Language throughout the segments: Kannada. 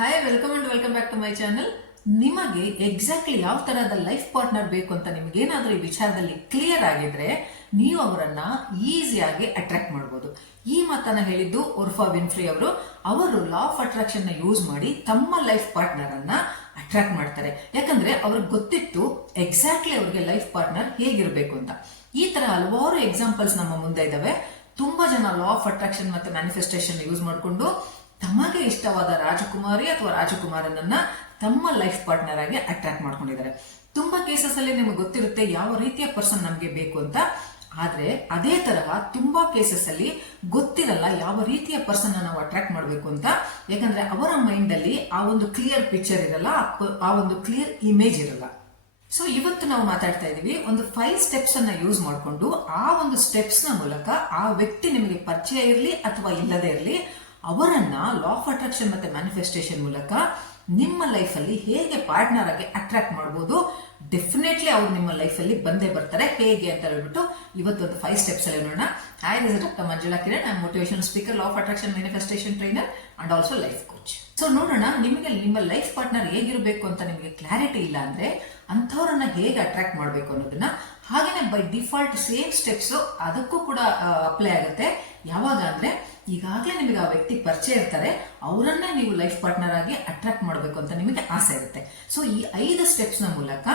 Hi welcome and welcome back to my channel ನಿಮಗೆ ಎಕ್ಸಾಕ್ಟ್ಲಿ ಯಾವ ತರಹದ ಲೈಫ್ ಪಾರ್ಟ್ನರ್ ಬೇಕು ಅಂತ ನಿಮ್ಗೆ ಏನಾದ್ರೂ ಈ ವಿಚಾರದಲ್ಲಿ ಕ್ಲಿಯರ್ ಆಗಿದ್ರೆ ನೀವು ಅವರನ್ನ ಈಸಿಯಾಗಿ ಅಟ್ರಾಕ್ಟ್ ಮಾಡ್ಬೋದು. ಈ ಮಾತನ್ನ ಹೇಳಿದ್ದು ಉರ್ಫಾ ವಿನ್ಫ್ರಿ ಅವರು. ಅವರು ಲಾ ಆಫ್ ಅಟ್ರಾಕ್ಷನ್ನ ಯೂಸ್ ಮಾಡಿ ತಮ್ಮ ಲೈಫ್ ಪಾರ್ಟ್ನರ್ ಅನ್ನ ಅಟ್ರಾಕ್ಟ್ ಮಾಡ್ತಾರೆ. ಯಾಕಂದ್ರೆ ಅವ್ರಿಗೆ ಗೊತ್ತಿತ್ತು ಎಕ್ಸಾಕ್ಟ್ಲಿ ಅವ್ರಿಗೆ ಲೈಫ್ ಪಾರ್ಟ್ನರ್ ಹೇಗಿರಬೇಕು ಅಂತ. ಈ ತರ ಹಲವಾರು ಎಕ್ಸಾಂಪಲ್ಸ್ ನಮ್ಮ ಮುಂದೆ ಇದಾವೆ. ತುಂಬಾ ಜನ ಲಾ ಆಫ್ ಅಟ್ರಾಕ್ಷನ್ ಮತ್ತೆ ಮ್ಯಾನಿಫೆಸ್ಟೇಷನ್ ಯೂಸ್ ಮಾಡಿಕೊಂಡು ತಮಗೆ ಇಷ್ಟವಾದ ರಾಜಕುಮಾರಿ ಅಥವಾ ರಾಜಕುಮಾರನನ್ನ ತಮ್ಮ ಲೈಫ್ ಪಾರ್ಟ್ನರ್ ಆಗಿ ಅಟ್ರಾಕ್ಟ್ ಮಾಡ್ಕೊಂಡಿದ್ದಾರೆ. ತುಂಬಾ ಕೇಸಸ್ ಅಲ್ಲಿ ನಿಮಗೆ ಗೊತ್ತಿರುತ್ತೆ ಯಾವ ರೀತಿಯ ಪರ್ಸನ್ ನಮಗೆ ಬೇಕು ಅಂತ. ಆದ್ರೆ ಅದೇ ತರಹ ತುಂಬಾ ಕೇಸಸ್ ಅಲ್ಲಿ ಗೊತ್ತಿರಲ್ಲ ಯಾವ ರೀತಿಯ ಪರ್ಸನ್ ನಾವು ಅಟ್ರಾಕ್ಟ್ ಮಾಡಬೇಕು ಅಂತ. ಯಾಕಂದ್ರೆ ಅವರ ಮೈಂಡ್ ಅಲ್ಲಿ ಆ ಒಂದು ಕ್ಲಿಯರ್ ಪಿಕ್ಚರ್ ಇರಲ್ಲ, ಆ- ಒಂದು ಕ್ಲಿಯರ್ ಇಮೇಜ್ ಇರಲ್ಲ. ಸೊ ಇವತ್ತು ನಾವು ಮಾತಾಡ್ತಾ ಇದೀವಿ ಒಂದು ಫೈವ್ ಸ್ಟೆಪ್ಸ್ ಅನ್ನ ಯೂಸ್ ಮಾಡಿಕೊಂಡು ಆ ಒಂದು ಸ್ಟೆಪ್ಸ್ನ ಮೂಲಕ ಆ ವ್ಯಕ್ತಿ ನಿಮಗೆ ಪರಿಚಯ ಇರಲಿ ಅಥವಾ ಇಲ್ಲದೇ ಇರಲಿ ಅವರನ್ನ ಲಾ ಆಫ್ ಅಟ್ರಾಕ್ಷನ್ ಮತ್ತೆ ಮ್ಯಾನಿಫೆಸ್ಟೇಷನ್ ಮೂಲಕ ನಿಮ್ಮ ಲೈಫ್ ಅಲ್ಲಿ ಹೇಗೆ ಪಾರ್ಟ್ನರ್ ಆಗಿ ಅಟ್ರಾಕ್ಟ್ ಮಾಡಬಹುದು ಡೆಫಿನೆಟ್ಲಿ ಅವ್ರು ನಿಮ್ಮ ಲೈಫ್ ಅಲ್ಲಿ ಬಂದೇ ಬರ್ತಾರೆ. ಹೇಗೆ ಅಂತ ಹೇಳ್ಬಿಟ್ಟು ಇವತ್ತೊಂದು ಫೈವ್ ಸ್ಟೆಪ್ಸ್ ಅಲ್ಲಿ ನೋಡೋಣ. Hi this doctor Manjula Kiran. I motivation speaker law of attraction manifestation trainer and also life coach so ನೋಡೋಣ, ನಿಮಗೆ ನಿಮ್ಮ ಲೈಫ್ ಪಾರ್ಟ್ನರ್ ಹೇಗಿರಬೇಕು ಅಂತ ನಿಮಗೆ ಕ್ಲಾರಿಟಿ ಇಲ್ಲ ಅಂದ್ರೆ ಅಂಥವ್ರನ್ನ ಹೇಗೆ ಅಟ್ರಾಕ್ಟ್ ಮಾಡಬೇಕು ಅನ್ನೋದನ್ನ ಹಾಗೇನೆ ಬೈ ಡಿಫಾಲ್ಟ್ ಸೇಮ್ ಸ್ಟೆಪ್ಸ್ ಅದಕ್ಕೂ ಕೂಡ ಅಪ್ಲೈ ಆಗುತ್ತೆ. ಯಾವಾಗ ಅಂದ್ರೆ ಈಗಾಗಲೇ ನಿಮಗೆ ಆ ವ್ಯಕ್ತಿ ಪರಿಚಯ ಇರ್ತಾರೆ, ಅವರನ್ನೇ ನೀವು ಲೈಫ್ ಪಾರ್ಟ್ನರ್ ಆಗಿ ಅಟ್ರಾಕ್ಟ್ ಮಾಡಬೇಕು ಅಂತ ನಿಮಗೆ ಆಸೆ ಇರುತ್ತೆ. ಸೊ ಈ ಐದು ಸ್ಟೆಪ್ಸ್ನ ಮೂಲಕ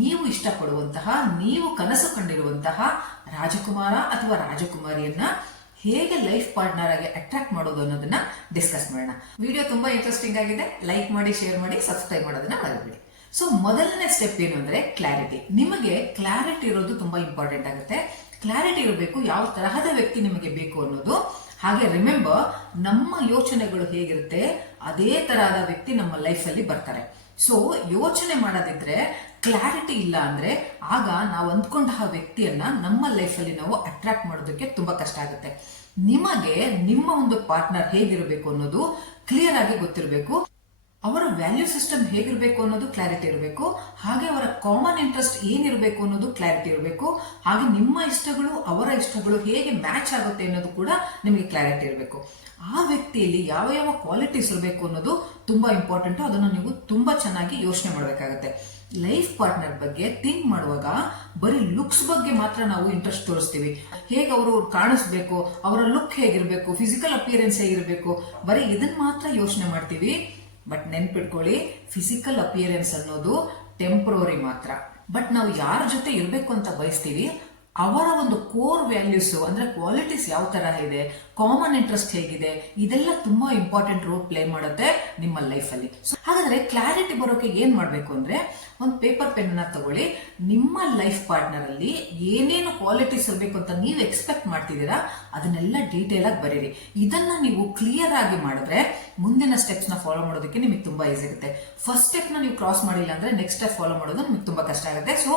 ನೀವು ಇಷ್ಟಪಡುವಂತಹ, ನೀವು ಕನಸು ಕಂಡಿರುವಂತಹ ರಾಜಕುಮಾರ ಅಥವಾ ರಾಜಕುಮಾರಿಯನ್ನ ಹೇಗೆ ಲೈಫ್ ಪಾರ್ಟ್ನರ್ ಆಗಿ ಅಟ್ರಾಕ್ಟ್ ಮಾಡೋದು ಅನ್ನೋದನ್ನ ಡಿಸ್ಕಸ್ ಮಾಡೋಣ. ವಿಡಿಯೋ ತುಂಬಾ ಇಂಟ್ರೆಸ್ಟಿಂಗ್ ಆಗಿದೆ. ಲೈಕ್ ಮಾಡಿ ಶೇರ್ ಮಾಡಿ ಸಬ್ಸ್ಕ್ರೈಬ್ ಮಾಡೋದನ್ನ ಮರೆಯಬೇಡಿ. ಸೊ ಮೊದಲನೇ ಸ್ಟೆಪ್ ಏನು ಅಂದ್ರೆ ಕ್ಲಾರಿಟಿ ನಿಮಗೆ ಕ್ಲಾರಿಟಿ ಇರೋದು ತುಂಬಾ ಇಂಪಾರ್ಟೆಂಟ್ ಆಗುತ್ತೆ. ಕ್ಲಾರಿಟಿ ಇರಬೇಕು, ಯಾವ ತರಹದ ವ್ಯಕ್ತಿ ನಿಮಗೆ ಬೇಕು ಅನ್ನೋದು. ಹಾಗೆ ರಿಮೆಂಬರ್ ನಮ್ಮ ಯೋಚನೆಗಳು ಹೇಗಿರುತ್ತೆ, ಅದೇ ತರಹದ ವ್ಯಕ್ತಿ ನಮ್ಮ ಲೈಫ್ ಅಲ್ಲಿ ಬರ್ತಾರೆ. ಸೊ ಯೋಚನೆ ಮಾಡೋದಿದ್ರೆ ಕ್ಲಾರಿಟಿ ಇಲ್ಲ ಅಂದ್ರೆ, ಆಗ ನಾವು ಅಂದ್ಕೊಂಡಹ ವ್ಯಕ್ತಿಯನ್ನ ನಮ್ಮ ಲೈಫ್ ಅಲ್ಲಿ ನಾವು ಅಟ್ರಾಕ್ಟ್ ಮಾಡೋದಕ್ಕೆ ತುಂಬಾ ಕಷ್ಟ ಆಗುತ್ತೆ. ನಿಮಗೆ ನಿಮ್ಮ ಒಂದು ಪಾರ್ಟ್ನರ್ ಹೇಗಿರಬೇಕು ಅನ್ನೋದು ಕ್ಲಿಯರ್ ಆಗಿ ಗೊತ್ತಿರಬೇಕು. ಅವರ ವ್ಯಾಲ್ಯೂ ಸಿಸ್ಟಮ್ ಹೇಗಿರಬೇಕು ಅನ್ನೋದು ಕ್ಲಾರಿಟಿ ಇರಬೇಕು, ಹಾಗೆ ಅವರ ಕಾಮನ್ ಇಂಟ್ರೆಸ್ಟ್ ಏನಿರಬೇಕು ಅನ್ನೋದು ಕ್ಲಾರಿಟಿ ಇರಬೇಕು, ಹಾಗೆ ನಿಮ್ಮ ಇಷ್ಟಗಳು ಅವರ ಇಷ್ಟಗಳು ಹೇಗೆ ಮ್ಯಾಚ್ ಆಗುತ್ತೆ ಅನ್ನೋದು ಕೂಡ ನಿಮಗೆ ಕ್ಲಾರಿಟಿ ಇರಬೇಕು. ಆ ವ್ಯಕ್ತಿಯಲ್ಲಿ ಯಾವ ಯಾವ ಕ್ವಾಲಿಟೀಸ್ ಇರಬೇಕು ಅನ್ನೋದು ತುಂಬಾ ಇಂಪಾರ್ಟೆಂಟ್ ಅದನ್ನು ನೀವು ತುಂಬಾ ಚೆನ್ನಾಗಿ ಯೋಚನೆ ಮಾಡಬೇಕಾಗುತ್ತೆ. ಲೈಫ್ ಪಾರ್ಟ್ನರ್ ಬಗ್ಗೆ ಥಿಂಕ್ ಮಾಡುವಾಗ ಬರೀ ಲುಕ್ಸ್ ಬಗ್ಗೆ ಮಾತ್ರ ನಾವು ಇಂಟ್ರೆಸ್ಟ್ ತೋರಿಸ್ತೀವಿ. ಹೇಗೆ ಅವರು ಕಾಣಿಸ್ಬೇಕು, ಅವರ ಲುಕ್ ಹೇಗಿರಬೇಕು ಫಿಸಿಕಲ್ ಅಪಿಯರೆನ್ಸ್ ಹೇಗಿರ್ಬೇಕು, ಬರೀ ಇದನ್ನ ಮಾತ್ರ ಯೋಚನೆ ಮಾಡ್ತೀವಿ. ಬಟ್ ನೆನ್ಪಿಟ್ಕೊಳ್ಳಿ ಫಿಸಿಕಲ್ ಅಪಿಯರೆನ್ಸ್ ಅನ್ನೋದು ಟೆಂಪ್ರವರಿ ಮಾತ್ರ. ಬಟ್ ನಾವು ಯಾರ ಜೊತೆ ಇರಬೇಕು ಅಂತ ಬಯಸ್ತೀವಿ ಅವರ ಒಂದು ಕೋರ್ ವ್ಯಾಲ್ಯೂಸ್ ಅಂದ್ರೆ ಕ್ವಾಲಿಟೀಸ್ ಯಾವ ತರ ಇದೆ ಕಾಮನ್ ಇಂಟ್ರೆಸ್ಟ್ ಹೇಗಿದೆ, ಇದೆಲ್ಲ ತುಂಬಾ ಇಂಪಾರ್ಟೆಂಟ್ ರೋಲ್ ಪ್ಲೇ ಮಾಡುತ್ತೆ ನಿಮ್ಮ ಲೈಫ್ ಅಲ್ಲಿ. ಹಾಗಾದ್ರೆ ಕ್ಲಾರಿಟಿ ಬರೋಕೆ ಏನ್ ಮಾಡ್ಬೇಕು ಅಂದ್ರೆ, ಒಂದು ಪೇಪರ್ ಪೆನ್ನ ತಗೊಳ್ಳಿ. ನಿಮ್ಮ ಲೈಫ್ ಪಾರ್ಟ್ನರ್ ಅಲ್ಲಿ ಏನೇನು ಕ್ವಾಲಿಟೀಸ್ ಇರಬೇಕು ಅಂತ ನೀವು ಎಕ್ಸ್ಪೆಕ್ಟ್ ಮಾಡ್ತಿದ್ದೀರಾ, ಅದನ್ನೆಲ್ಲ ಡೀಟೇಲ್ ಆಗಿ ಬರೀರಿ. ಇದನ್ನ ನೀವು ಕ್ಲಿಯರ್ ಆಗಿ ಮಾಡಿದ್ರೆ, ಮುಂದಿನ ಸ್ಟೆಪ್ಸ್ನ ಫಾಲೋ ಮಾಡೋದಕ್ಕೆ ನಿಮಗೆ ತುಂಬಾ ಈಸಿ ಇರುತ್ತೆ ಫಸ್ಟ್ ಸ್ಟೆಪ್ನ ನೀವು ಕ್ರಾಸ್ ಮಾಡಿಲ್ಲ ಅಂದ್ರೆ ನೆಕ್ಸ್ಟ್ ಸ್ಟೆಪ್ ಫಾಲೋ ಮಾಡೋದು ನಿಮಗೆ ತುಂಬಾ ಕಷ್ಟ ಆಗುತ್ತೆ. ಸೊ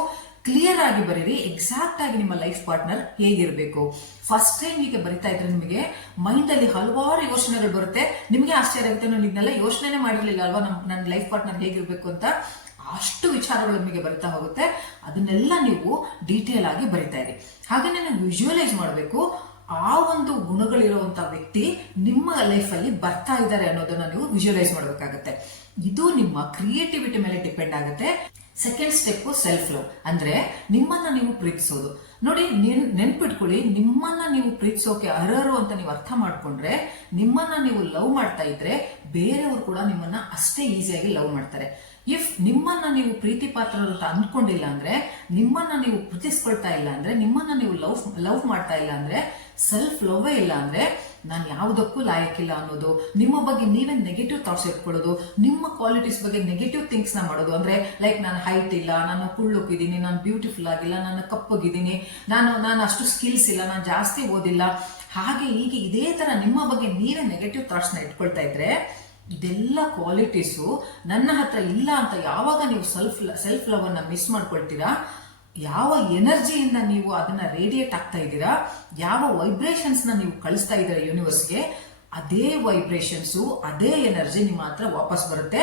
ಕ್ಲಿಯರ್ ಆಗಿ ಬರೀರಿ ಎಕ್ಸಾಕ್ಟ್ ಆಗಿ ನಿಮ್ಮ ಲೈಫ್ ಪಾರ್ಟ್ನರ್ ಹೇಗಿರಬೇಕು. ಫಸ್ಟ್ ಟೈಮ್ ಈಗ ಬರಿತಾ ಇದ್ರೆ ನಿಮಗೆ ಮೈಂಡ್ ಅಲ್ಲಿ ಹಲವಾರು ಯೋಚನೆಗಳು ಬರುತ್ತೆ. ನಿಮಗೆ ಆಶ್ಚರ್ಯ ಆಗುತ್ತೆ ನಾನು ಇದನ್ನೆಲ್ಲ ಯೋಚನೆ ಮಾಡಿರ್ಲಿಲ್ಲ ಅಲ್ವಾ ನಮ್ ನನ್ನ ಲೈಫ್ ಪಾರ್ಟ್ನರ್ ಹೇಗಿರ್ಬೇಕು ಅಂತ? ಅಷ್ಟು ವಿಚಾರಗಳು ನಿಮಗೆ ಬರ್ತಾ ಹೋಗುತ್ತೆ. ಅದನ್ನೆಲ್ಲ ನೀವು ಡೀಟೇಲ್ ಆಗಿ ಬರಿತಾ ಇರಿ. ಹಾಗೆ ನೀವು ವಿಜುವಲೈಸ್ ಮಾಡಬೇಕು. ಆ ಒಂದು ಗುಣಗಳಿರುವಂತಹ ವ್ಯಕ್ತಿ ನಿಮ್ಮ ಲೈಫ್ ಅಲ್ಲಿ ಬರ್ತಾ ಇದ್ದಾರೆ ಅನ್ನೋದನ್ನ ನೀವು ವಿಜುವಲೈಸ್ ಮಾಡಬೇಕಾಗತ್ತೆ. ಇದು ನಿಮ್ಮ ಕ್ರಿಯೇಟಿವಿಟಿ ಮೇಲೆ ಡಿಪೆಂಡ್ ಆಗುತ್ತೆ. ಸೆಕೆಂಡ್ ಸ್ಟೆಪ್ ಸೆಲ್ಫ್ ಲವ್ ಅಂದ್ರೆ ನಿಮ್ಮನ್ನ ನೀವು ಪ್ರೀತಿಸೋದು. ನೋಡಿ, ನೆನ್- ನೆನ್ಪಿಟ್ಕೊಳ್ಳಿ, ನಿಮ್ಮನ್ನ ನೀವು ಪ್ರೀತಿಸೋಕೆ ಅರ್ಹರು ಅಂತ ನೀವು ಅರ್ಥ ಮಾಡ್ಕೊಂಡ್ರೆ, ನಿಮ್ಮನ್ನ ನೀವು ಲವ್ ಮಾಡ್ತಾ ಇದ್ರೆ, ಬೇರೆಯವರು ಕೂಡ ನಿಮ್ಮನ್ನ ಅಷ್ಟೇ ಈಸಿಯಾಗಿ ಲವ್ ಮಾಡ್ತಾರೆ. ಇಫ್ ನಿಮ್ಮನ್ನ ನೀವು ಪ್ರೀತಿ ಪಾತ್ರರು ಅಂತ ಅಂದ್ಕೊಂಡಿಲ್ಲ ಅಂದ್ರೆ, ನಿಮ್ಮನ್ನ ನೀವು ಪ್ರೀತಿಸ್ಕೊಳ್ತಾ ಇಲ್ಲ ಅಂದ್ರೆ, ನಿಮ್ಮನ್ನ ನೀವು ಲವ್ ಲವ್ ಮಾಡ್ತಾ ಇಲ್ಲ ಅಂದ್ರೆ ಸೆಲ್ಫ್ ಲವ್ವೇ ಇಲ್ಲ ಅಂದ್ರೆ ನಾನು ಯಾವುದಕ್ಕೂ ಲಾಯಕ್ಕಿಲ್ಲ ಅನ್ನೋದು, ನಿಮ್ಮ ಬಗ್ಗೆ ನೀವೇ ನೆಗೆಟಿವ್ ಥಾಟ್ಸ್ ಇಟ್ಕೊಳ್ಳೋದು ನಿಮ್ಮ ಕ್ವಾಲಿಟೀಸ್ ಬಗ್ಗೆ ನೆಗೆಟಿವ್ ಥಿಂಗ್ಸ್ನ ಮಾಡೋದು. ಅಂದರೆ ಲೈಕ್ ನಾನು ಹೈಟ್ ಇಲ್ಲ, ನಾನು ಕುಳ್ಳುಕಿದ್ದೀನಿ ನಾನು ಬ್ಯೂಟಿಫುಲ್ ಆಗಿಲ್ಲ, ನಾನು ಕಪ್ಪಗಿದ್ದೀನಿ, ನಾನು ನಾನು ಅಷ್ಟು ಸ್ಕಿಲ್ಸ್ ಇಲ್ಲ, ನಾನು ಜಾಸ್ತಿ ಓದಿಲ್ಲ. ಹಾಗೆ ಹೀಗೆ ಇದೇ ಥರ ನಿಮ್ಮ ಬಗ್ಗೆ ನೀವೇ ನೆಗೆಟಿವ್ ಥಾಟ್ಸ್ನ ಇಟ್ಕೊಳ್ತಾ ಇದ್ರೆ, ಇದೆಲ್ಲ ಕ್ವಾಲಿಟೀಸು ನನ್ನ ಹತ್ರ ಇಲ್ಲ ಅಂತ ಯಾವಾಗ ನೀವು ಸೆಲ್ಫ್ ಸೆಲ್ಫ್ ಲವ್ ಅನ್ನ ಮಿಸ್ ಮಾಡ್ಕೊಳ್ತೀರಾ? ಯಾವ ಎನರ್ಜಿಯಿಂದ ನೀವು ಅದನ್ನ ರೇಡಿಯೇಟ್ ಆಗ್ತಾ ಇದ್ದೀರಾ? ಯಾವ ವೈಬ್ರೇಷನ್ಸ್ನ ನೀವು ಕಳಿಸ್ತಾ ಇದ್ದೀರಾ ಯೂನಿವರ್ಸ್ಗೆ ಅದೇ ವೈಬ್ರೇಷನ್ಸು ಅದೇ ಎನರ್ಜಿ ನಿಮ್ಮ ಹತ್ರ ವಾಪಸ್ ಬರುತ್ತೆ.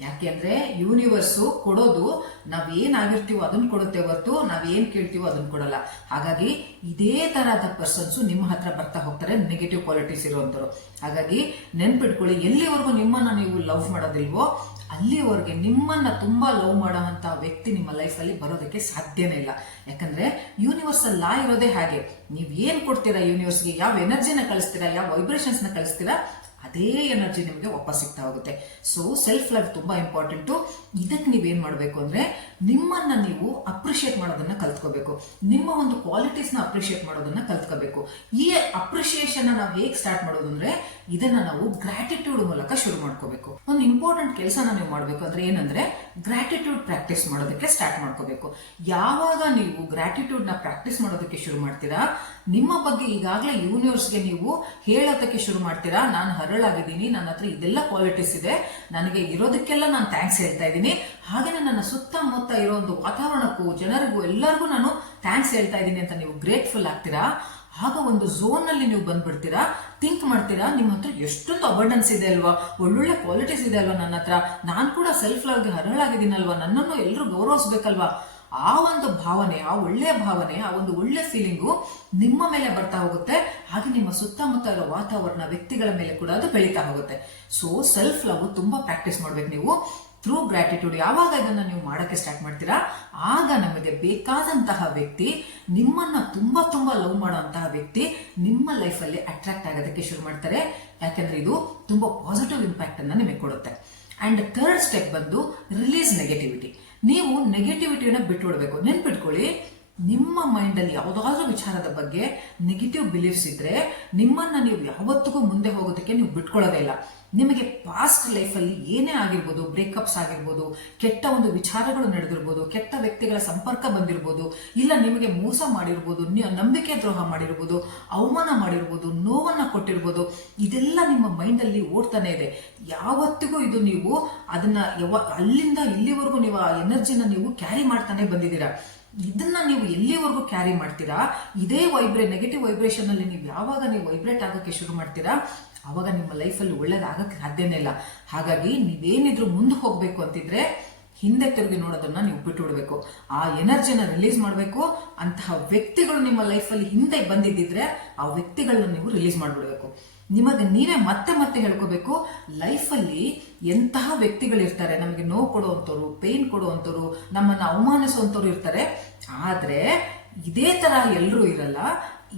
ಯಾಕೆಂದ್ರೆ ಯೂನಿವರ್ಸು ಕೊಡೋದು ನಾವ್ ಏನಾಗಿರ್ತೀವೋ ಅದನ್ನ ಕೊಡುತ್ತೆ ಹೊರತು ನಾವ್ ಏನ್ ಕೇಳ್ತೀವೋ ಅದನ್ನ ಕೊಡಲ್ಲ. ಹಾಗಾಗಿ ಇದೇ ತರಹದ ಪರ್ಸನ್ಸ್ ನಿಮ್ಮ ಹತ್ರ ಬರ್ತಾ ಹೋಗ್ತಾರೆ ನೆಗೆಟಿವ್ ಕ್ವಾಲಿಟೀಸ್ ಇರುವಂತರು ಹಾಗಾಗಿ ನೆನ್ಪಿಟ್ಕೊಳ್ಳಿ, ಎಲ್ಲಿವರೆಗೂ ನಿಮ್ಮನ್ನ ನೀವು ಲವ್ ಮಾಡೋದಿಲ್ವೋ, ಅಲ್ಲಿವರೆಗೆ ನಿಮ್ಮನ್ನ ತುಂಬಾ ಲವ್ ಮಾಡುವಂತ ವ್ಯಕ್ತಿ ನಿಮ್ಮ ಲೈಫಲ್ಲಿ ಬರೋದಕ್ಕೆ ಸಾಧ್ಯನೇ ಇಲ್ಲ. ಯಾಕಂದ್ರೆ ಯೂನಿವರ್ಸಲ್ ಲಾ ಇರೋದೇ ಹಾಗೆ. ನೀವ್ ಏನ್ ಕೊಡ್ತೀರಾ ಯೂನಿವರ್ಸ್ಗೆ ಯಾವ ಎನರ್ಜಿನ ಕಳಿಸ್ತೀರಾ? ಯಾವ ವೈಬ್ರೇಷನ್ಸ್ನ ಕಳಿಸ್ತೀರಾ? ಅದೇ ಎನರ್ಜಿ ನಿಮಗೆ ವಾಪಸ್ ಸಿಗ್ತಾ ಹೋಗುತ್ತೆ. ಸೊ ಸೆಲ್ಫ್ ಲವ್ ತುಂಬಾ ಇಂಪಾರ್ಟೆಂಟು ಇದಕ್ಕೆ ನೀವೇನ್ ಮಾಡಬೇಕು ಅಂದ್ರೆ, ನಿಮ್ಮನ್ನ ನೀವು ಅಪ್ರಿಷಿಯೇಟ್ ಮಾಡೋದನ್ನ ಕಲ್ತ್ಕೋಬೇಕು. ನಿಮ್ಮ ಒಂದು ಕ್ವಾಲಿಟೀಸ್ನ ಅಪ್ರಿಷಿಯೇಟ್ ಮಾಡೋದನ್ನ ಕಲ್ತ್ಕೋಬೇಕು. ಈ ಅಪ್ರಿಷಿಯೇಷನ್ ನಾವು ಹೇಗೆ ಸ್ಟಾರ್ಟ್ ಮಾಡೋದು ಅಂದ್ರೆ, ಇದನ್ನ ನಾವು ಗ್ರಾಟಿಟ್ಯೂಡ್ ಮೂಲಕ ಶುರು ಮಾಡ್ಕೋಬೇಕು. ಒಂದು ಇಂಪಾರ್ಟೆಂಟ್ ಕೆಲಸನ ನೀವು ಮಾಡಬೇಕು ಅಂದ್ರೆ ಏನಂದ್ರೆ ಗ್ರಾಟಿಟ್ಯೂಡ್ ಪ್ರಾಕ್ಟೀಸ್ ಮಾಡೋದಕ್ಕೆ ಸ್ಟಾರ್ಟ್ ಮಾಡ್ಕೋಬೇಕು. ಯಾವಾಗ ನೀವು ಗ್ರಾಟಿಟ್ಯೂಡ್ನ ಪ್ರಾಕ್ಟೀಸ್ ಮಾಡೋದಕ್ಕೆ ಶುರು ಮಾಡ್ತೀರಾ, ನಿಮ್ಮ ಬಗ್ಗೆ ಈಗಾಗಲೇ ಯೂನಿವರ್ಸ್ಗೆ ನೀವು ಹೇಳೋದಕ್ಕೆ ಶುರು ಮಾಡ್ತೀರಾ, ನಾನು ಹರಳಾಗಿದ್ದೀನಿ ನನ್ನ ಹತ್ರ ಇದೆಲ್ಲ ಕ್ವಾಲಿಟೀಸ್ ಇದೆ, ನನಗೆ ಇರೋದಕ್ಕೆಲ್ಲ ನಾನು ಥ್ಯಾಂಕ್ಸ್ ಹೇಳ್ತಾ ಇದ್ದೀನಿ. ಹಾಗೇನೆ ನನ್ನ ಸುತ್ತಮುತ್ತ ಇರೋ ಒಂದು ವಾತಾವರಣಕ್ಕೂ, ಜನರಿಗೂ, ಎಲ್ಲರಿಗೂ ನಾನು ಥ್ಯಾಂಕ್ಸ್ ಹೇಳ್ತಾ ಇದ್ದೀನಿ ಅಂತ ನೀವು ಗ್ರೇಟ್ಫುಲ್ ಆಗ್ತೀರಾ? ಆಗ ಒಂದು ಝೋನ್ನಲ್ಲಿ ನೀವು ಬಂದ್ಬಿಡ್ತೀರಾ? ಥಿಂಕ್ ಮಾಡ್ತೀರಾ? ನಿಮ್ಮ ಹತ್ರ ಎಷ್ಟೊಂದು ಅಬಂಡೆನ್ಸ್ ಇದೆ ಅಲ್ವಾ? ಒಳ್ಳೊಳ್ಳೆ ಕ್ವಾಲಿಟೀಸ್ ಇದೆ ಅಲ್ವಾ ನನ್ನ ಹತ್ರ? ನಾನು ಕೂಡ ಸೆಲ್ಫ್ ಲವ್ಗೆ ಹರಳಾಗಿದ್ದೀನಲ್ವಾ ನನ್ನನ್ನು ಎಲ್ಲರೂ ಗೌರವಿಸ್ಬೇಕಲ್ವಾ? ಆ ಒಂದು ಭಾವನೆ, ಆ ಒಳ್ಳೆಯ ಭಾವನೆ, ಆ ಒಂದು ಒಳ್ಳೆ ಫೀಲಿಂಗು ನಿಮ್ಮ ಮೇಲೆ ಬರ್ತಾ ಹೋಗುತ್ತೆ. ಹಾಗೆ ನಿಮ್ಮ ಸುತ್ತಮುತ್ತ ಇರೋ ವಾತಾವರಣ ವ್ಯಕ್ತಿಗಳ ಮೇಲೆ ಕೂಡ ಅದು ಬೆಳೀತಾ ಹೋಗುತ್ತೆ. ಸೊ ಸೆಲ್ಫ್ ಲವ್ ತುಂಬಾ ಪ್ರಾಕ್ಟೀಸ್ ಮಾಡ್ಬೇಕು ನೀವು. ಥ್ರೂ ಗ್ರಾಟಿಟ್ಯೂಡ್ ಯಾವಾಗ ಇದನ್ನ ನೀವು ಮಾಡೋಕ್ಕೆ ಸ್ಟಾರ್ಟ್ ಮಾಡ್ತೀರಾ? ಆಗ ನಮಗೆ ಬೇಕಾದಂತಹ ವ್ಯಕ್ತಿ, ನಿಮ್ಮನ್ನ ತುಂಬಾ ತುಂಬಾ ಲವ್ ಮಾಡುವಂತಹ ವ್ಯಕ್ತಿ ನಿಮ್ಮ ಲೈಫಲ್ಲಿ ಅಟ್ರಾಕ್ಟ್ ಆಗೋದಕ್ಕೆ ಶುರು ಮಾಡ್ತಾರೆ. ಯಾಕಂದ್ರೆ ಇದು ತುಂಬಾ ಪಾಸಿಟಿವ್ ಇಂಪ್ಯಾಕ್ಟ್ ಅನ್ನ ನಿಮಗೆ ಕೊಡುತ್ತೆ. ಅಂಡ್ ಥರ್ಡ್ ಸ್ಟೆಪ್ ಬಂದು ರಿಲೀಸ್ ನೆಗೆಟಿವಿಟಿ ನೀವು ನೆಗೆಟಿವಿಟಿನ ಬಿಟ್ಬಿಡ್ಬೇಕು. ನೆನ್ಪಿಟ್ಕೊಳ್ಳಿ. ನಿಮ್ಮ ಮೈಂಡ್ ಅಲ್ಲಿ ಯಾವುದಾದ್ರೂ ವಿಚಾರದ ಬಗ್ಗೆ ನೆಗೆಟಿವ್ ಬಿಲೀಫ್ಸ್ ಇದ್ರೆ ನಿಮ್ಮನ್ನ ನೀವು ಯಾವತ್ತಿಗೂ ಮುಂದೆ ಹೋಗೋದಕ್ಕೆ ನೀವು ಬಿಟ್ಕೊಳ್ಳೋದೇ ಇಲ್ಲ. ನಿಮಗೆ ಪಾಸ್ಟ್ ಲೈಫಲ್ಲಿ ಏನೇ ಆಗಿರ್ಬೋದು ಬ್ರೇಕಪ್ಸ್ ಆಗಿರ್ಬೋದು, ಕೆಟ್ಟ ಒಂದು ವಿಚಾರಗಳು ನಡೆದಿರ್ಬೋದು, ಕೆಟ್ಟ ವ್ಯಕ್ತಿಗಳ ಸಂಪರ್ಕ ಬಂದಿರ್ಬೋದು, ಇಲ್ಲ ನಿಮಗೆ ಮೋಸ ಮಾಡಿರ್ಬೋದು ನಂಬಿಕೆ ದ್ರೋಹ ಮಾಡಿರ್ಬೋದು, ಅವಮಾನ ಮಾಡಿರ್ಬೋದು, ನೋವನ್ನ ಕೊಟ್ಟಿರ್ಬೋದು, ಇದೆಲ್ಲ ನಿಮ್ಮ ಮೈಂಡ್ ಅಲ್ಲಿ ಓಡ್ತಾನೆ ಇದೆ. ಯಾವತ್ತಿಗೂ ಇದು ನೀವು ಅದನ್ನ ಯಾವ, ಅಲ್ಲಿಂದ ಇಲ್ಲಿವರೆಗೂ ನೀವು ಆ ಎನರ್ಜಿನ ನೀವು ಕ್ಯಾರಿ ಮಾಡ್ತಾನೆ ಬಂದಿದ್ದೀರಾ. ಇದನ್ನ ನೀವು ಎಲ್ಲಿವರೆಗೂ ಕ್ಯಾರಿ ಮಾಡ್ತೀರಾ? ಇದೇ ವೈಬ್ರೇ ನೆಗೆಟಿವ್ ವೈಬ್ರೇಷನ್ ಅಲ್ಲಿ ನೀವು ಯಾವಾಗ ನೀವು ವೈಬ್ರೇಟ್ ಆಗೋಕ್ಕೆ ಶುರು ಮಾಡ್ತೀರಾ? ಅವಾಗ ನಿಮ್ಮ ಲೈಫಲ್ಲಿ ಒಳ್ಳೇದಾಗಕ್ಕೆ ಸಾಧ್ಯನೇ ಇಲ್ಲ. ಹಾಗಾಗಿ ನೀವೇನಿದ್ರು ಮುಂದೆ ಹೋಗ್ಬೇಕು ಅಂತಿದ್ರೆ ಹಿಂದೆ ತಿರುಗಿ ನೋಡೋದನ್ನ ನೀವು ಬಿಟ್ಟು ಬಿಡಬೇಕು ಆ ಎನರ್ಜಿನ ರಿಲೀಸ್ ಮಾಡಬೇಕು. ಅಂತಹ ವ್ಯಕ್ತಿಗಳು ನಿಮ್ಮ ಲೈಫಲ್ಲಿ ಹಿಂದೆ ಬಂದಿದ್ದಿದ್ರೆ ಆ ವ್ಯಕ್ತಿಗಳನ್ನ ನೀವು ರಿಲೀಸ್ ಮಾಡಿಬಿಡ್ಬೇಕು. ನಿಮಗೆ ನೀವೇ ಮತ್ತೆ ಮತ್ತೆ ಹೇಳ್ಕೋಬೇಕು, ಲೈಫಲ್ಲಿ ಎಂತಹ ವ್ಯಕ್ತಿಗಳಿರ್ತಾರೆ ನಮಗೆ ನೋವು ಕೊಡುವಂಥವ್ರು ಪೇನ್ ಕೊಡುವಂಥವ್ರು, ನಮ್ಮನ್ನ ಅವಮಾನಿಸುವಂಥವ್ರು ಇರ್ತಾರೆ. ಆದ್ರೆ ಇದೇ ತರ ಎಲ್ಲರೂ ಇರಲ್ಲ.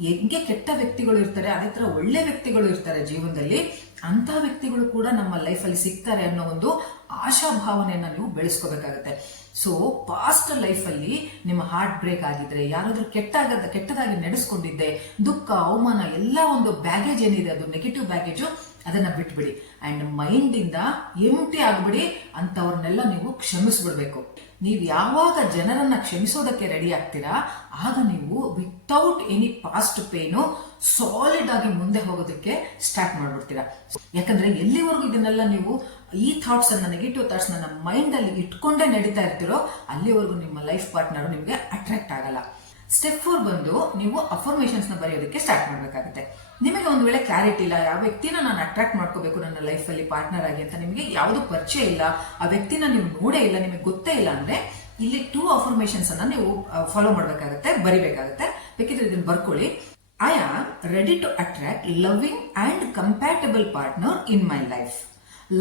ಹೆಂಗೆ ಕೆಟ್ಟ ವ್ಯಕ್ತಿಗಳು ಇರ್ತಾರೆ, ಅದೇ ಥರ ಒಳ್ಳೆ ವ್ಯಕ್ತಿಗಳು ಇರ್ತಾರೆ ಜೀವನದಲ್ಲಿ. ಅಂತ ವ್ಯಕ್ತಿಗಳು ಕೂಡ ನಮ್ಮ ಲೈಫಲ್ಲಿ ಸಿಗ್ತಾರೆ ಅನ್ನೋ ಒಂದು ಆಶಾಭಾವನೆಯನ್ನು ನೀವು ಬೆಳೆಸ್ಕೋಬೇಕಾಗತ್ತೆ. ಸೊ ಪಾಸ್ಟ್ ಲೈಫಲ್ಲಿ ನಿಮ್ಮ ಹಾರ್ಟ್ ಬ್ರೇಕ್ ಆಗಿದ್ರೆ, ಯಾರಾದ್ರೂ ಕೆಟ್ಟಾಗದ ಕೆಟ್ಟದಾಗಿ ನಡೆಸ್ಕೊಂಡಿದ್ದೆ, ದುಃಖ, ಅವಮಾನ, ಎಲ್ಲ ಒಂದು ಬ್ಯಾಗೇಜ್ ಏನಿದೆ, ಅದು ನೆಗೆಟಿವ್ ಬ್ಯಾಗೇಜು ಅದನ್ನ ಬಿಟ್ಬಿಡಿ. ಅಂಡ್ ಮೈಂಡಿಂದ ಎಂಟಿ ಆಗ್ಬಿಡಿ ಅಂಥವ್ರನ್ನೆಲ್ಲ ನೀವು ಕ್ಷಮಿಸ್ಬಿಡ್ಬೇಕು. ನೀವು ಯಾವಾಗ ಜನರನ್ನ ಕ್ಷಮಿಸೋದಕ್ಕೆ ರೆಡಿ ಆಗ್ತೀರಾ, ಆಗ ನೀವು without any past pain solid ಆಗಿ ಮುಂದೆ ಹೋಗೋದಕ್ಕೆ ಸ್ಟಾರ್ಟ್ ಮಾಡ್ಬಿಡ್ತೀರಾ. ಯಾಕಂದ್ರೆ ಎಲ್ಲಿವರೆಗೂ ಇದನ್ನೆಲ್ಲ ನೀವು ಈ ಥಾಟ್ಸ್ ಅನ್ನ ನೆಗೆಟಿವ್ ಥಾಟ್ಸ್ ನನ್ನ ಮೈಂಡ್ ಅಲ್ಲಿ ಇಟ್ಕೊಂಡೇ ನಡೀತಾ ಇರ್ತೀರೋ, ಅಲ್ಲಿವರೆಗೂ ನಿಮ್ಮ ಲೈಫ್ ಪಾರ್ಟ್ನರ್ ನಿಮಗೆ ಅಟ್ರಾಕ್ಟ್ ಆಗಲ್ಲ. ಸ್ಟೆಪ್ ಫೋರ್ ಬಂದು ನೀವು ಅಫರ್ಮೇಷನ್ಸ್ನ ಬರೆಯೋದಕ್ಕೆ ಸ್ಟಾರ್ಟ್ ಮಾಡಬೇಕಾಗುತ್ತೆ. ನಿಮಗೆ ಒಂದು ವೇಳೆ ಕ್ಲಾರಿಟಿ ಇಲ್ಲ, ಯಾವ ವ್ಯಕ್ತಿನ ನಾನು ಅಟ್ರಾಕ್ಟ್ ಮಾಡ್ಕೋಬೇಕು, ನನ್ನ ಲೈಫಲ್ಲಿ ಪಾರ್ಟ್ನರ್ ಆಗಿ ಅಂತ ನಿಮಗೆ ಯಾವುದು ಪರಿಚಯ ಇಲ್ಲ, ಆ ವ್ಯಕ್ತಿನ ನೀವು ನೋಡೇ ಇಲ್ಲ, ನಿಮಗೆ ಗೊತ್ತೇ ಇಲ್ಲ ಅಂದ್ರೆ ಇಲ್ಲಿ ಟೂ ಅಫರ್ಮೇಷನ್ಸ್ ಅನ್ನ ನೀವು ಫಾಲೋ ಮಾಡಬೇಕಾಗುತ್ತೆ, ಬರಿಬೇಕಾಗುತ್ತೆ. ಬೇಕಿದ್ರೆ ಇದನ್ನ ಬರ್ಕೊಳ್ಳಿ. I am ready to attract loving and compatible partner in my life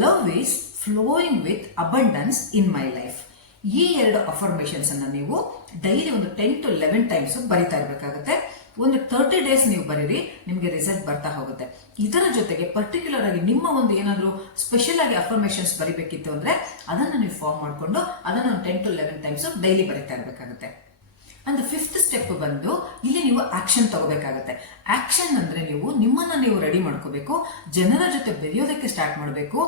love is flowing with abundance in my life ಈ ಎರಡು ಅಫರ್ಮೇಷನ್ಸ್ ಅನ್ನ ನೀವು ಡೈಲಿ ಒಂದು ಟೆನ್ ಟು ಲೆವೆನ್ ಟೈಮ್ಸ್ ಬರಿತಾ ಇರಬೇಕಾಗುತ್ತೆ. ಒಂದು ತರ್ಟಿ ಡೇಸ್ ನೀವು ಬರೀರಿ, ನಿಮಗೆ ರಿಸಲ್ಟ್ ಬರ್ತಾ ಹೋಗುತ್ತೆ. ಇದರ ಜೊತೆಗೆ ಪರ್ಟಿಕ್ಯುಲರ್ ಆಗಿ ನಿಮ್ಮ ಒಂದು ಏನಾದರೂ ಸ್ಪೆಷಲ್ ಆಗಿ ಅಫರ್ಮೇಷನ್ಸ್ ಬರಿಬೇಕಿತ್ತು ಅಂದ್ರೆ ಅದನ್ನ ನೀವು ಫಾರ್ಮ್ ಮಾಡಿಕೊಂಡು ಅದನ್ನ ten to eleven times daily ಬರಿತಾ ಇರಬೇಕಾಗುತ್ತೆ. ಅಂಡ್ ಫಿಫ್ತ್ ಸ್ಟೆಪ್ ಬಂದು ಇಲ್ಲಿ ನೀವು ಆಕ್ಷನ್ ತಗೋಬೇಕಾಗುತ್ತೆ. ಆಕ್ಷನ್ ಅಂದ್ರೆ ನೀವು ನಿಮ್ಮನ್ನ ನೀವು ರೆಡಿ ಮಾಡ್ಕೋಬೇಕು, ಜನರ ಜೊತೆ ಬೆರೆಯೋದಕ್ಕೆ ಸ್ಟಾರ್ಟ್ ಮಾಡಬೇಕು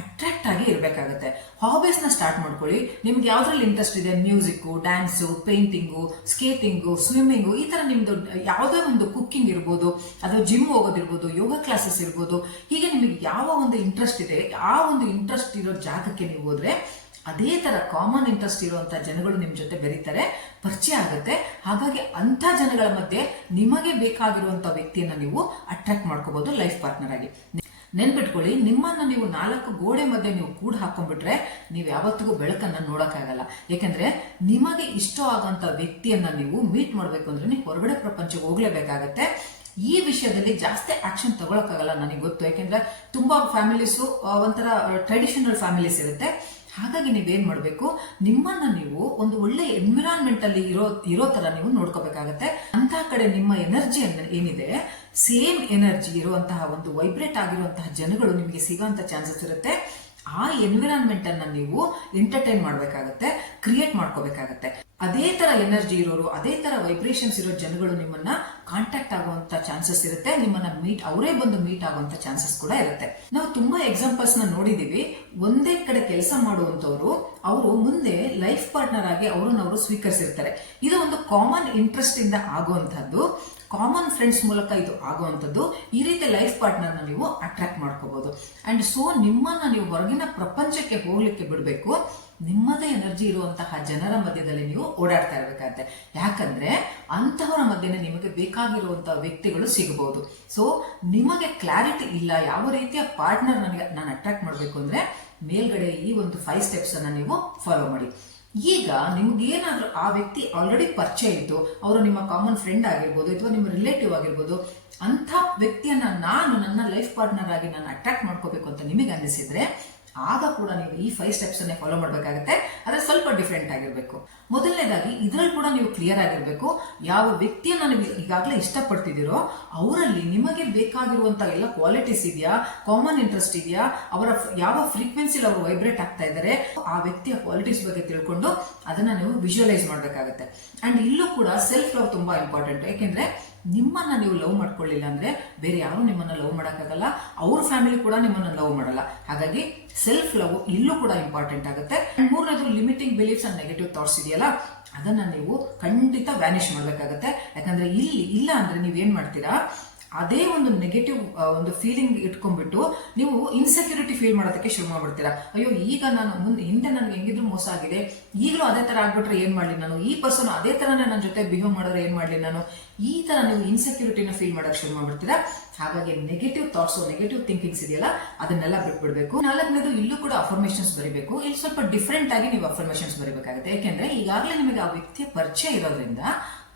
ಅಟ್ರಾಕ್ಟ್ ಆಗಿ ಇರಬೇಕಾಗುತ್ತೆ. ಹಾಬೀಸ್ನ ಸ್ಟಾರ್ಟ್ ಮಾಡ್ಕೊಳ್ಳಿ. ನಿಮ್ಗೆ ಯಾವ್ದ್ರಲ್ಲಿ ಇಂಟ್ರೆಸ್ಟ್ ಇದೆ? Music dance painting skating swimming ಈ ತರ ನಿಮ್ದು, ಯಾವುದೇ ಒಂದು ಕುಕ್ಕಿಂಗ್ ಇರ್ಬೋದು ಅಥವಾ ಜಿಮ್ ಹೋಗೋದಿರ್ಬೋದು, ಯೋಗ ಕ್ಲಾಸಸ್ ಇರ್ಬೋದು, ಹೀಗೆ ನಿಮಗೆ ಯಾವ ಒಂದು ಇಂಟ್ರೆಸ್ಟ್ ಇದೆ, ಆ ಒಂದು ಇಂಟ್ರೆಸ್ಟ್ ಇರೋ ಜಾಗಕ್ಕೆ ನೀವು ಹೋದ್ರೆ ಅದೇ ತರ ಕಾಮನ್ ಇಂಟ್ರೆಸ್ಟ್ ಇರುವಂತಹ ಜನಗಳು ನಿಮ್ಮ ಜೊತೆ ಬೆರೀತಾರೆ, ಪರಿಚಯ ಆಗುತ್ತೆ. ಹಾಗಾಗಿ ಅಂತ ಜನಗಳ ಮಧ್ಯೆ ನಿಮಗೆ ಬೇಕಾಗಿರುವಂಥ ವ್ಯಕ್ತಿಯನ್ನ ನೀವು ಅಟ್ರಾಕ್ಟ್ ಮಾಡ್ಕೋಬಹುದು ಲೈಫ್ ಪಾರ್ಟ್ನರ್ ಆಗಿ. ನೆನ್ಪಿಟ್ಕೊಳ್ಳಿ, ನಿಮ್ಮನ್ನ ನೀವು ನಾಲ್ಕು ಗೋಡೆ ಮಧ್ಯೆ ನೀವು ಕೂಡ ಹಾಕೊಂಡ್ಬಿಟ್ರೆ ನೀವು ಯಾವತ್ತಿಗೂ ಬೆಳಕನ್ನ ನೋಡೋಕ್ಕಾಗಲ್ಲ. ಯಾಕೆಂದ್ರೆ ನಿಮಗೆ ಇಷ್ಟ ಆಗೋಂಥ ವ್ಯಕ್ತಿಯನ್ನ ನೀವು ಮೀಟ್ ಮಾಡಬೇಕು ಅಂದ್ರೆ ನೀವು ಹೊರಗಡೆ ಪ್ರಪಂಚಕ್ಕೆ ಹೋಗ್ಲೇಬೇಕಾಗತ್ತೆ. ಈ ವಿಷಯದಲ್ಲಿ ಜಾಸ್ತಿ ಆಕ್ಷನ್ ತಗೊಳಕ್ಕಾಗಲ್ಲ ನನಗೆ ಗೊತ್ತು. ಯಾಕೆಂದ್ರೆ ತುಂಬಾ ಫ್ಯಾಮಿಲೀಸು ಒಂಥರ ಟ್ರೆಡಿಷನಲ್ ಫ್ಯಾಮಿಲೀಸ್ ಇರುತ್ತೆ. ಹಾಗಾಗಿ ನೀವೇನ್ ಮಾಡಬೇಕು, ನಿಮ್ಮನ್ನ ನೀವು ಒಂದು ಒಳ್ಳೆ ಎನ್ವಿರಾನ್ಮೆಂಟಲ್ಲಿ ಇರೋ ಇರೋ ತರ ನೀವು ನೋಡ್ಕೋಬೇಕಾಗತ್ತೆ. ಅಂತಹ ಕಡೆ ನಿಮ್ಮ ಎನರ್ಜಿ ಏನಿದೆ ಸೇಮ್ ಎನರ್ಜಿ ಇರುವಂತಹ ಒಂದು ವೈಬ್ರೇಟ್ ಆಗಿರುವಂತಹ ಜನಗಳು ನಿಮಗೆ ಸಿಗೋಂಥ ಚಾನ್ಸಸ್ ಇರುತ್ತೆ. ಆ ಎನ್ವಿರಾನ್ಮೆಂಟ್ ಅನ್ನ ನೀವು ಎಂಟರ್ಟೈನ್ ಮಾಡಬೇಕಾಗತ್ತೆ ಕ್ರಿಯೇಟ್ ಮಾಡ್ಕೋಬೇಕಾಗತ್ತೆ. ಅದೇ ತರ ಎನರ್ಜಿ ಇರೋರು, ಅದೇ ತರ ವೈಬ್ರೇಷನ್ಸ್ ಇರೋ ಜನಗಳು ನಿಮ್ಮನ್ನ ಕಾಂಟ್ಯಾಕ್ಟ್ ಆಗುವಂತ ಚಾನ್ಸಸ್ ಇರುತ್ತೆ, ನಿಮ್ಮನ್ನ ಮೀಟ್ ಅವರೇ ಬಂದು ಮೀಟ್ ಆಗುವಂತ ಚಾನ್ಸಸ್ ಕೂಡ ಇರುತ್ತೆ. ನಾವು ತುಂಬಾ ಎಕ್ಸಾಂಪಲ್ಸ್ನ ನೋಡಿದೀವಿ. ಒಂದೇ ಕಡೆ ಕೆಲಸ ಮಾಡುವಂತವ್ರು ಅವರು ಮುಂದೆ ಲೈಫ್ ಪಾರ್ಟ್ನರ್ ಆಗಿ ಅವರನ್ನ ಅವರು ಸ್ವೀಕರಿಸಿರ್ತಾರೆ. ಇದು ಒಂದು ಕಾಮನ್ ಇಂಟ್ರೆಸ್ಟ್ ಇಂದ ಆಗುವಂತದ್ದು ಕಾಮನ್ ಫ್ರೆಂಡ್ಸ್ ಮೂಲಕ ಇದು ಆಗುವಂಥದ್ದು, ಈ ರೀತಿ ಲೈಫ್ ಪಾರ್ಟ್ನರ್ನ ನೀವು ಅಟ್ರಾಕ್ಟ್ ಮಾಡ್ಕೋಬಹುದು ಅಂಡ್ ಸೊ ನಿಮ್ಮನ್ನ ನೀವು ಹೊರಗಿನ ಪ್ರಪಂಚಕ್ಕೆ ಹೋಗಲಿಕ್ಕೆ ಬಿಡಬೇಕು. ನಿಮ್ಮದೇ ಎನರ್ಜಿ ಇರುವಂತಹ ಜನರ ಮಧ್ಯದಲ್ಲಿ ನೀವು ಓಡಾಡ್ತಾ ಇರಬೇಕಾಗತ್ತೆ. ಯಾಕಂದ್ರೆ ಅಂತಹವರ ಮಧ್ಯೆ ನಿಮಗೆ ಬೇಕಾಗಿರುವಂತಹ ವ್ಯಕ್ತಿಗಳು ಸಿಗಬಹುದು ಸೊ ನಿಮಗೆ ಕ್ಲಾರಿಟಿ ಇಲ್ಲ ಯಾವ ರೀತಿಯ ಪಾರ್ಟ್ನರ್ ನನಗೆ ನಾನು ಅಟ್ರಾಕ್ಟ್ ಮಾಡಬೇಕು ಅಂದ್ರೆ, ಮೇಲ್ಗಡೆ ಈ ಒಂದು ಫೈವ್ ಸ್ಟೆಪ್ಸ್ ಅನ್ನ ನೀವು ಫಾಲೋ ಮಾಡಿ. ಈಗ ನಿಮ್ಗೇನಾದ್ರೂ ಆ ವ್ಯಕ್ತಿ ಆಲ್ರೆಡಿ ಪರಿಚಯ ಇತ್ತು ಅವರು ನಿಮ್ಮ ಕಾಮನ್ ಫ್ರೆಂಡ್ ಆಗಿರ್ಬೋದು ಅಥವಾ ನಿಮ್ಮ ರಿಲೇಟಿವ್ ಆಗಿರ್ಬೋದು, ಅಂಥ ವ್ಯಕ್ತಿಯನ್ನ ನಾನು ನನ್ನ ಲೈಫ್ ಪಾರ್ಟ್ನರ್ ಆಗಿ ನಾನು ಅಟ್ರಾಕ್ಟ್ ಮಾಡ್ಕೋಬೇಕು ಅಂತ ನಿಮಗೆ ಅನಿಸಿದ್ರೆ ಆಗ ಕೂಡ ನೀವು ಈ ಫೈವ್ ಸ್ಟೆಪ್ಸ್ ಅನ್ನೇ ಫಾಲೋ ಮಾಡಬೇಕಾಗುತ್ತೆ. ಆದರೆ ಸ್ವಲ್ಪ ಡಿಫ್ರೆಂಟ್ ಆಗಿರಬೇಕು. ಮೊದಲನೇದಾಗಿ ಇದರಲ್ಲಿ ಕೂಡ ನೀವು ಕ್ಲಿಯರ್ ಆಗಿರಬೇಕು. ಯಾವ ವ್ಯಕ್ತಿಯನ್ನ ನೀವು ಈಗಾಗಲೇ ಇಷ್ಟಪಡ್ತಿದ್ದೀರೋ ಅವರಲ್ಲಿ ನಿಮಗೆ ಬೇಕಾಗಿರುವಂತ ಎಲ್ಲ ಕ್ವಾಲಿಟೀಸ್ ಇದೆಯಾ? ಕಾಮನ್ ಇಂಟ್ರೆಸ್ಟ್ ಇದೆಯಾ? ಅವರ ಯಾವ ಫ್ರೀಕ್ವೆನ್ಸಿಲಿ ಅವರು ವೈಬ್ರೇಟ್ ಆಗ್ತಾ ಇದ್ದಾರೆ? ಆ ವ್ಯಕ್ತಿಯ ಕ್ವಾಲಿಟೀಸ್ ಬಗ್ಗೆ ತಿಳ್ಕೊಂಡು ಅದನ್ನ ನೀವು ವಿಜುವಲೈಸ್ ಮಾಡಬೇಕಾಗುತ್ತೆ. ಅಂಡ್ ಇಲ್ಲೂ ಕೂಡ ಸೆಲ್ಫ್ ಲವ್ ತುಂಬಾ ಇಂಪಾರ್ಟೆಂಟ್ ಯಾಕೆಂದ್ರೆ ನಿಮ್ಮನ್ನ ನೀವು ಲವ್ ಮಾಡ್ಕೊಳ್ಳಿಲ್ಲ ಅಂದ್ರೆ ಬೇರೆ ಯಾರು ನಿಮ್ಮನ್ನ ಲವ್ ಮಾಡೋಕ್ಕಾಗಲ್ಲ. ಅವ್ರ ಫ್ಯಾಮಿಲಿ ಕೂಡ ನಿಮ್ಮನ್ನ ಲವ್ ಮಾಡಲ್ಲ. ಹಾಗಾಗಿ ಸೆಲ್ಫ್ ಲವ್ ಇಲ್ಲೂ ಕೂಡ ಇಂಪಾರ್ಟೆಂಟ್ ಆಗುತ್ತೆ. ಮೂರನೇದು limiting beliefs and negative thoughts ಇದೆಯಲ್ಲ, ಅದನ್ನ ನೀವು ಖಂಡಿತ ವ್ಯಾನಿಷ್ ಮಾಡ್ಬೇಕಾಗತ್ತೆ. ಯಾಕಂದ್ರೆ ಇಲ್ಲಿ ಇಲ್ಲ ಅಂದ್ರೆ ನೀವೇನ್ ಮಾಡ್ತೀರಾ? ಅದೇ ಒಂದು ನೆಗೆಟಿವ್ ಒಂದು ಫೀಲಿಂಗ್ ಇಟ್ಕೊಂಡ್ಬಿಟ್ಟು ನೀವು ಇನ್ಸೆಕ್ಯೂರಿಟಿ ಫೀಲ್ ಮಾಡೋದಕ್ಕೆ ಶುರು ಮಾಡ್ಬಿಡ್ತೀರಾ. ಅಯ್ಯೋ, ಈಗ ನಾನು ಮುಂದೆ, ಹಿಂದೆ ನನಗೆ ಹೆಂಗಿದ್ರು ಮೋಸ ಆಗಿದೆ. ಈಗಲೂ ಅದೇ ತರ ಆಗ್ಬಿಟ್ರೆ ಏನ್ ಮಾಡಲಿ ನಾನು? ಈ ಪರ್ಸನ್ ಅದೇ ತರನೇ ನನ್ನ ಜೊತೆ ಬಿಹೇವ್ ಮಾಡಿದ್ರೆ ಏನ್ ಮಾಡಲಿ ನಾನು? ಈ ತರ ನೀವು ಇನ್ಸೆಕ್ಯೂರಿಟಿನ ಫೀಲ್ ಮಾಡೋಕೆ ಶುರು ಮಾಡ್ಬಿಡ್ತೀರಾ? ಹಾಗಾಗಿ ನೆಗೆಟಿವ್ ಥಾಟ್ಸ್ ನೆಗೆಟಿವ್ ಥಿಂಕಿಂಗ್ಸ್ ಇದೆಯಲ್ಲ, ಅದನ್ನೆಲ್ಲ ಬಿಟ್ಬಿಡ್ಬೇಕು. ನಾಲ್ಕನೇದು, ಇಲ್ಲೂ ಕೂಡ ಅಫರ್ಮೇಷನ್ಸ್ ಬರೀಬೇಕು. ಇಲ್ಲಿ ಸ್ವಲ್ಪ ಡಿಫ್ರೆಂಟ್ ಆಗಿ ನೀವು ಅಫರ್ಮೇಷನ್ಸ್ ಬರೀಬೇಕಾಗುತ್ತೆ. ಯಾಕೆಂದ್ರೆ ಈಗಾಗಲೇ ನಿಮಗೆ ಆ ವ್ಯಕ್ತಿಯ ಪರಿಚಯ ಇರೋದ್ರಿಂದ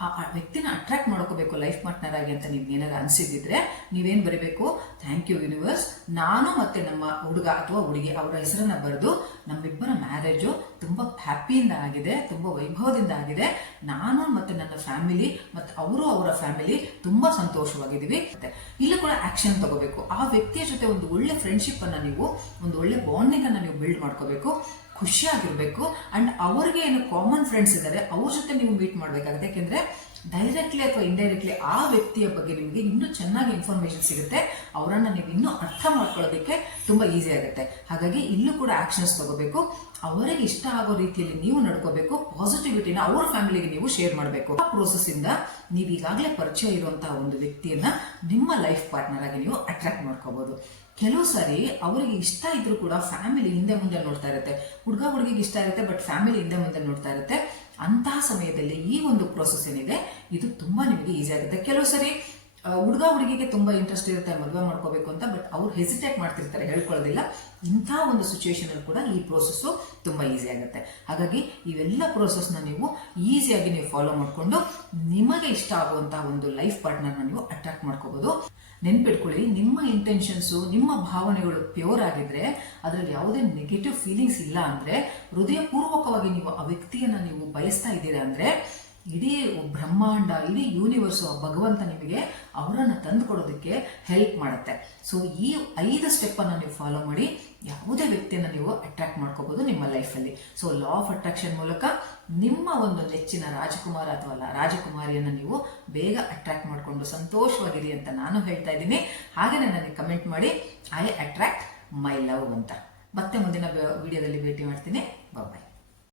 ಆ ವ್ಯಕ್ತಿನ ಅಟ್ರಾಕ್ಟ್ ಮಾಡ್ಕೋಬೇಕು ಲೈಫ್ ಪಾರ್ಟ್ನರ್ ಆಗಿ ಅಂತ ನಿಮ್ಗೆ ಏನಾದ್ರು ಅನಿಸಿದ್ದಿದ್ರೆ ನೀವೇನು ಬರೀಬೇಕು? ಥ್ಯಾಂಕ್ ಯು ಯೂನಿವರ್ಸ್ ನಾನು ಮತ್ತೆ ನಮ್ಮ ಹುಡುಗ ಅಥವಾ ಹುಡುಗಿ ಅವರ ಹೆಸರನ್ನ ಬರೆದು ನಮ್ಮಿಬ್ಬರ ಮ್ಯಾರೇಜು ತುಂಬಾ ಹ್ಯಾಪಿಯಿಂದ ಆಗಿದೆ, ತುಂಬಾ ವೈಭವದಿಂದ ಆಗಿದೆ. ನಾನು ಮತ್ತೆ ನನ್ನ ಫ್ಯಾಮಿಲಿ ಮತ್ತೆ ಅವರು ಅವರ ಫ್ಯಾಮಿಲಿ ತುಂಬಾ ಸಂತೋಷವಾಗಿದ್ದೀವಿ. ಮತ್ತೆ ಇಲ್ಲೂ ಕೂಡ ಆಕ್ಷನ್ ತಗೋಬೇಕು. ಆ ವ್ಯಕ್ತಿಯ ಜೊತೆ ಒಂದು ಒಳ್ಳೆ ಫ್ರೆಂಡ್ಶಿಪ್ ಅನ್ನ ನೀವು, ಒಂದು ಒಳ್ಳೆ ಬಾಂಡಿಂಗ್ ಅನ್ನ ನೀವು ಬಿಲ್ಡ್ ಮಾಡ್ಕೋಬೇಕು. ಖುಷಿಯಾಗಿರ್ಬೇಕು. ಅಂಡ್ ಅವ್ರಿಗೆ ಏನು ಕಾಮನ್ ಫ್ರೆಂಡ್ಸ್ ಇದ್ದಾರೆ ಅವ್ರ ಜೊತೆ ನೀವು ಮೀಟ್ ಮಾಡಬೇಕಾಗುತ್ತೆ. ಯಾಕೆಂದ್ರೆ ಡೈರೆಕ್ಟ್ಲಿ ಅಥವಾ ಇಂಡೈರೆಕ್ಟ್ಲಿ ಆ ವ್ಯಕ್ತಿಯ ಬಗ್ಗೆ ನಿಮಗೆ ಇನ್ನೂ ಚೆನ್ನಾಗಿ ಇನ್ಫಾರ್ಮೇಷನ್ ಸಿಗುತ್ತೆ. ಅವರನ್ನು ನೀವು ಇನ್ನೂ ಅರ್ಥ ಮಾಡ್ಕೊಳ್ಳೋದಕ್ಕೆ ತುಂಬಾ ಈಸಿ ಆಗುತ್ತೆ. ಹಾಗಾಗಿ ಇಲ್ಲೂ ಕೂಡ ಆಕ್ಷನ್ಸ್ ತಗೋಬೇಕು. ಅವರಿಗೆ ಇಷ್ಟ ಆಗೋ ರೀತಿಯಲ್ಲಿ ನೀವು ನಡ್ಕೋಬೇಕು. ಪಾಸಿಟಿವಿಟಿನ ಅವ್ರ ಫ್ಯಾಮಿಲಿಗೆ ನೀವು ಶೇರ್ ಮಾಡಬೇಕು. ಆ ಪ್ರೋಸೆಸ್ ಇಂದ ನೀವು ಈಗಾಗಲೇ ಪರಿಚಯ ಇರುವಂತಹ ಒಂದು ವ್ಯಕ್ತಿಯನ್ನ ನಿಮ್ಮ ಲೈಫ್ ಪಾರ್ಟ್ನರ್ ಆಗಿ ನೀವು ಅಟ್ರಾಕ್ಟ್ ಮಾಡ್ಕೋಬಹುದು ಕೆಲವು ಸಾರಿ ಅವರಿಗೆ ಇಷ್ಟ ಇದ್ರೂ ಕೂಡ ಫ್ಯಾಮಿಲಿ ಹಿಂದೆ ಮುಂದೆ ನೋಡ್ತಾ ಇರುತ್ತೆ. ಹುಡುಗ ಹುಡುಗಿಗೆ ಇಷ್ಟ ಇರುತ್ತೆ ಬಟ್ ಫ್ಯಾಮಿಲಿ ಹಿಂದೆ ಮುಂದೆ ನೋಡ್ತಾ ಇರುತ್ತೆ. ಅಂತಹ ಸಮಯದಲ್ಲಿ ಈ ಒಂದು ಪ್ರೋಸೆಸ್ ಏನಿದೆ, ಇದು ತುಂಬಾ ನಿಮಗೆ ಈಸಿ ಆಗುತ್ತೆ. ಕೆಲವು ಸರಿ ಹುಡುಗ ಹುಡುಗಿಗೆ ತುಂಬಾ ಇಂಟ್ರೆಸ್ಟ್ ಇರುತ್ತೆ, ಮದುವೆ ಮಾಡ್ಕೋಬೇಕು ಅಂತ ಬಟ್ ಅವ್ರು ಹೆಸಿಟೇಟ್ ಮಾಡ್ತಿರ್ತಾರೆ, ಹೇಳ್ಕೊಳ್ಳೋದಿಲ್ಲ. ಇಂಥ ಒಂದು ಸಿಚುವೇಶನ್ ಅಲ್ಲಿ ಕೂಡ ಈ ಪ್ರೋಸೆಸ್ ತುಂಬಾ ಈಸಿ ಆಗುತ್ತೆ. ಹಾಗಾಗಿ ಇವೆಲ್ಲ ಪ್ರೋಸೆಸ್ನ ನೀವು ಈಸಿಯಾಗಿ ನೀವು ಫಾಲೋ ಮಾಡಿಕೊಂಡು ನಿಮಗೆ ಇಷ್ಟ ಆಗುವಂತಹ ಒಂದು ಲೈಫ್ ಪಾರ್ಟ್ನರ್ನ ನೀವು ಅಟ್ರಾಕ್ಟ್ ಮಾಡ್ಕೋಬಹುದು ನೆನ್ಪಿಟ್ಕೊಳ್ಳಿ, ನಿಮ್ಮ ಇಂಟೆನ್ಷನ್ಸು ನಿಮ್ಮ ಭಾವನೆಗಳು ಪ್ಯೂರ್ ಆಗಿದ್ರೆ, ಅದರಲ್ಲಿ ಯಾವುದೇ ನೆಗೆಟಿವ್ ಫೀಲಿಂಗ್ಸ್ ಇಲ್ಲ ಅಂದ್ರೆ, ಹೃದಯಪೂರ್ವಕವಾಗಿ ನೀವು ಆ ವ್ಯಕ್ತಿಯನ್ನ ನೀವು ಬಯಸ್ತಾ ಇದ್ದೀರಾ ಅಂದ್ರೆ ಇಡೀ ಬ್ರಹ್ಮಾಂಡ, ಇಡೀ ಯೂನಿವರ್ಸ್ ಭಗವಂತ ನಿಮಗೆ ಅವರನ್ನು ತಂದುಕೊಡೋದಕ್ಕೆ ಹೆಲ್ಪ್ ಮಾಡುತ್ತೆ. ಸೊ ಈ ಐದು ಸ್ಟೆಪ್ಪನ್ನು ನೀವು ಫಾಲೋ ಮಾಡಿ ಯಾವುದೇ ವ್ಯಕ್ತಿಯನ್ನು ನೀವು ಅಟ್ರಾಕ್ಟ್ ಮಾಡ್ಕೋಬೋದು ನಿಮ್ಮ ಲೈಫಲ್ಲಿ ಸೊ ಲಾ ಆಫ್ ಅಟ್ರಾಕ್ಷನ್ ಮೂಲಕ ನಿಮ್ಮ ಒಂದು ನೆಚ್ಚಿನ ರಾಜಕುಮಾರ ಅಥವಾ ರಾಜಕುಮಾರಿಯನ್ನು ರಾಜಕುಮಾರಿಯನ್ನ ನೀವು ಬೇಗ ಅಟ್ರಾಕ್ಟ್ ಮಾಡಿಕೊಂಡು ಸಂತೋಷವಾಗಿರಿ ಅಂತ ನಾನು ಹೇಳ್ತಾ ಇದ್ದೀನಿ. ಹಾಗೆಯೇ ನನಗೆ ಕಮೆಂಟ್ ಮಾಡಿ ಐ ಅಟ್ರಾಕ್ಟ್ ಮೈ ಲವ್ ಅಂತ. ಮತ್ತೆ ಮುಂದಿನ ವಿಡಿಯೋದಲ್ಲಿ ಭೇಟಿ ಮಾಡ್ತೀನಿ. ಬಾಯ್